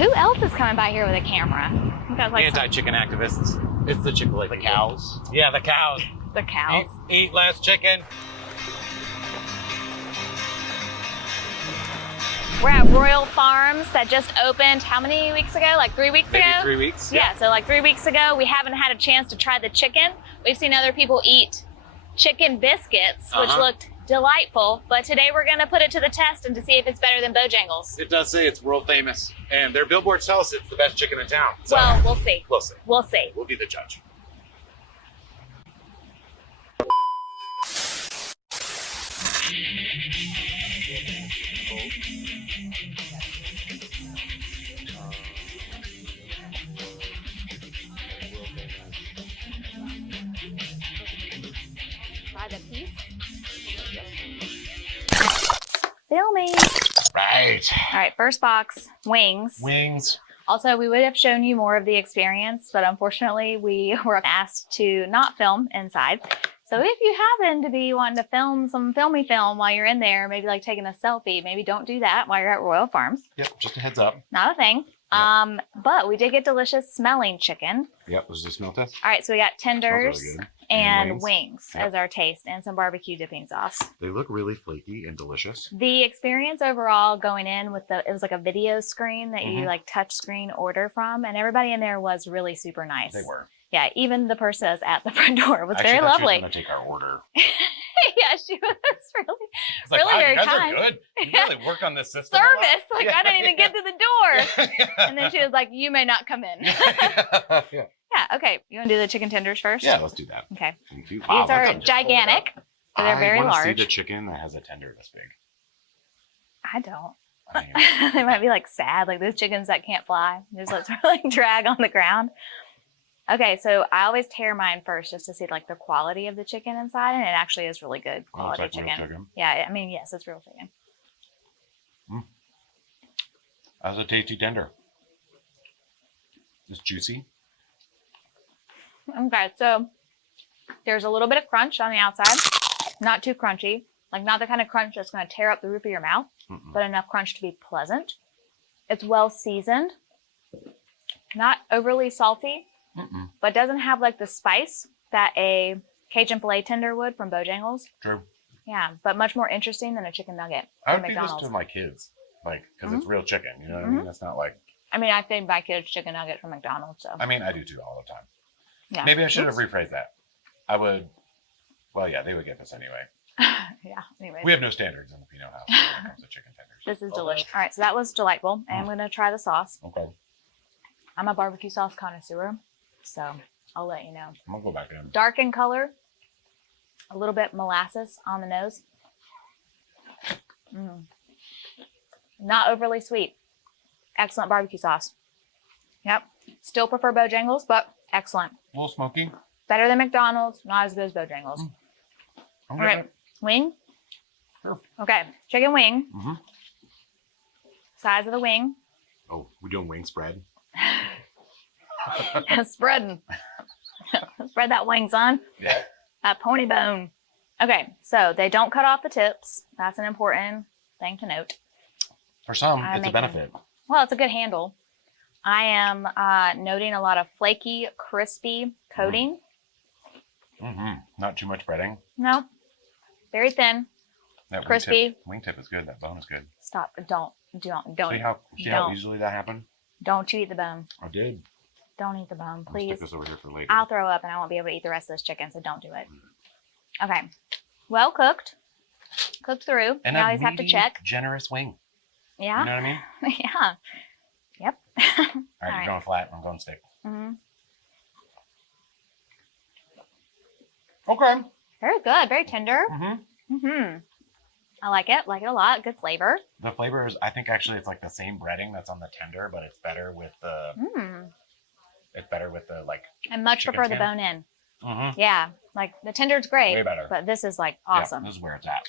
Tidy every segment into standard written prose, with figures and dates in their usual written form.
Who else is coming by here with a camera? We got like anti-chicken activists. It's the Chick-fil-A. The cows. Yeah, the cows. the cows. Eat less chicken. We're at Royal Farms that just opened how many weeks ago? Like 3 weeks Maybe ago? 3 weeks. Yeah, so like 3 weeks ago, we haven't had a chance to try the chicken. We've seen other people eat chicken biscuits, which looked delightful, but today we're gonna put it to the test and to see if it's better than Bojangles. It does say it's world famous, and their billboards tell us it's the best chicken in town. So Well, we'll see. We'll see. We'll see. We'll be the judge. Try the piece. Filming. Right. All right, first box, wings. Wings. Also, we would have shown you more of the experience, but unfortunately we were asked to not film inside. So if you happen to be wanting to film some filmy film while you're in there, maybe like taking a selfie, maybe don't do that while you're at Royal Farms. Yep, just a heads up. Not a thing. Yep. But we did get delicious smelling chicken. Yep, was this smell test? All right, so we got tenders Really good. and wings Yep. as our taste and some barbecue dipping sauce. They look really flaky and delicious. The experience overall going in with it was like a video screen that you like touch screen order from, and everybody in there was really super nice. They were. Yeah, even the person that was at the front door was very She was lovely. going to take our order. Yeah, she was really, It's like, really wow, very you guys kind. are good. You really work on this system. a lot. Service, like I didn't even get to the door. And then she was like, "You may not come in." Yeah. Yeah, okay. You want to do the chicken tenders first? Yeah, let's do that. Okay. Thank you. These Wow, look, are I'm just pulling it gigantic. up. So they're very I want to see large. the chicken that has a tender this big. I don't. I mean, They might be like sad, like those chickens that can't fly. Just let's like drag on the ground. Okay, so I always tear mine first just to see like the quality of the chicken inside, and it actually is really good quality like real chicken. Yeah, I mean, yes, it's real chicken. That's a tasty tender. It's juicy. Okay, so there's a little bit of crunch on the outside, not too crunchy, like not the kind of crunch that's going to tear up the roof of your mouth, but enough crunch to be pleasant. It's well seasoned, not overly salty, but doesn't have like the spice that a Cajun filet tender would from Bojangles. True. Yeah, but much more interesting than a chicken nugget I from would feed this McDonald's. to my kids, like, because it's real chicken. You know what I mean? It's not like. I mean, I feed my kids chicken nugget from McDonald's, so. I mean, I do too all the time. Yeah. Maybe I should have rephrased that. I would. Well, yeah, they would get this anyway. Yeah, anyways. We have no standards in the Pino house when it comes to chicken tenders. This is delicious. All right, so that was delightful, and I'm going to try the sauce. Okay. I'm a barbecue sauce connoisseur, so I'll let you know. I'm gonna go back in. Dark in color, a little bit molasses on the nose. Not overly sweet. Excellent barbecue sauce. Yep. Still prefer Bojangles, but excellent. A little smoky. Better than McDonald's, not as good as Bojangles. I'm All right, wing. Sure. Okay, chicken wing. Size of the wing. Oh, we're doing wing spread. Spreading. Spread that wing, son. Yeah. That pony bone. Okay, so they don't cut off the tips. That's an important thing to note. For some, I'm it's a making- benefit. Well, it's a good handle. I am noting a lot of flaky, crispy coating. Not too much breading. No, very thin. That Crispy. Wingtip is good. That bone is good. Stop. Don't. See how Don't. easily that happened? Don't you eat the bone. I did. Don't eat the bone, I'm gonna please. stick this over here for later. I'll throw up and I won't be able to eat the rest of this chicken, so don't do it. Okay. Well cooked. Cooked through. And You a always have to meaty, check. generous wing. Yeah. You know what I mean? Yeah. Yep. All right, you're going flat. I'm going stick. Okay. Very good. Very tender. I like it. Like it a lot. Good flavor. The flavor is, I think actually it's like the same breading that's on the tender, but it's better with the. It's better with the like. I much chicken prefer the skin. bone in. Yeah. Like the tender's great. Way better. But this is like awesome. Yeah, this is where it's at.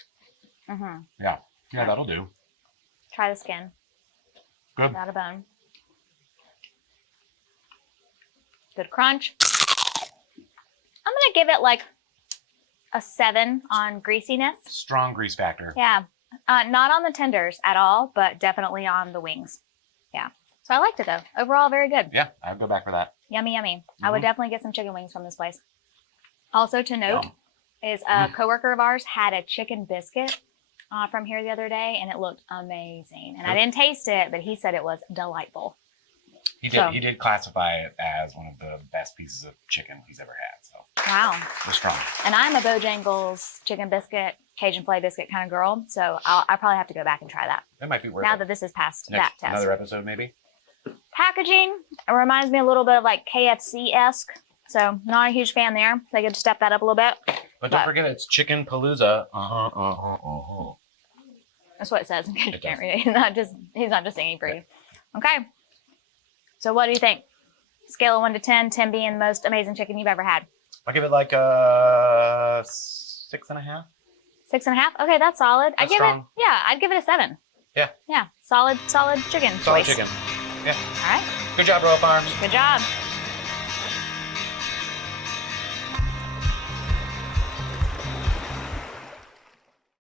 Yeah. Yeah, that'll do. Try the skin. Good. Without a bone. Good crunch. I'm going to give it like a 7 on greasiness. Strong grease factor. Yeah. Not on the tenders at all, but definitely on the wings. Yeah. So I liked it though. Overall, very good. Yeah, I'd go back for that. Yummy, yummy. I would definitely get some chicken wings from this place. Also to note is a coworker of ours had a chicken biscuit from here the other day, and it looked amazing. And I didn't taste it, but he said it was delightful. He did classify it as one of the best pieces of chicken he's ever had. So Wow. we're strong. And I'm a Bojangles chicken biscuit, Cajun filet biscuit kind of girl, so I probably have to go back and try that. That might be worth Now it. that this is past Next, that test. another episode maybe. Packaging, it reminds me a little bit of like KFC-esque, so not a huge fan there. They could step that up a little bit. But don't forget, it's Chicken Palooza. That's what it says in case you It can't does. read it. He's not just singing for you. Okay. So what do you think? Scale of 1 to 10, 10 being the most amazing chicken you've ever had. I'll give it like a 6.5. 6.5? Okay, that's solid. That's strong. I'd give it a 7. Yeah. Yeah. Solid chicken Solid choice. chicken. Yeah. All right. Good job, Royal Farms. Good job.